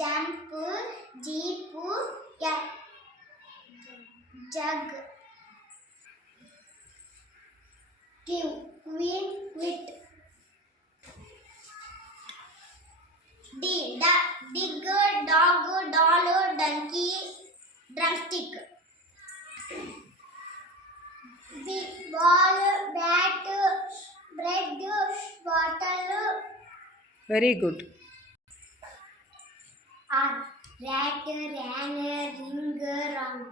jump, jeep, jug, give, queen, quit. Dig, dog, doll, donkey, drumstick. Ball, bat, bread, bottle. Very good. R, rat, ran, ring, round.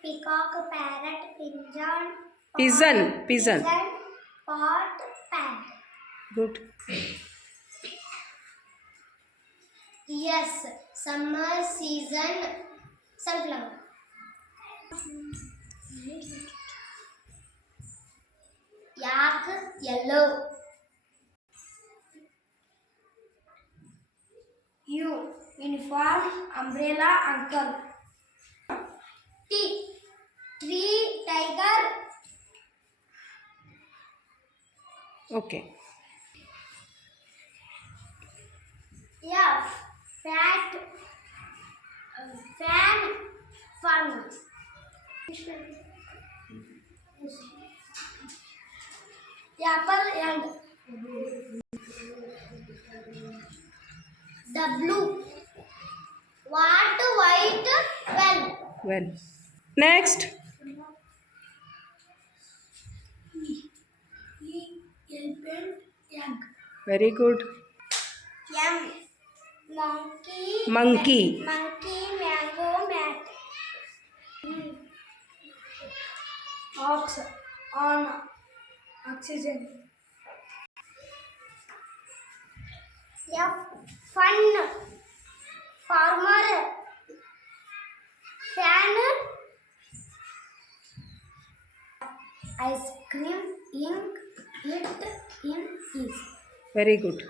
Peacock, parrot, Pigeon. pot, pad. Good. Yes, summer season, sunflower. Yak, yellow. U, uniform, umbrella, uncle. T, tree, tiger. Okay. F, fat, fan, farmer. Apple and W. What, white, well. Well. Next. Elephant, egg. Very good. M, monkey. Monkey. Monkey, mango, mat. Ox, on, oxygen. F, fun, farmer, fan, ice cream, ink, it, in, is. Very good.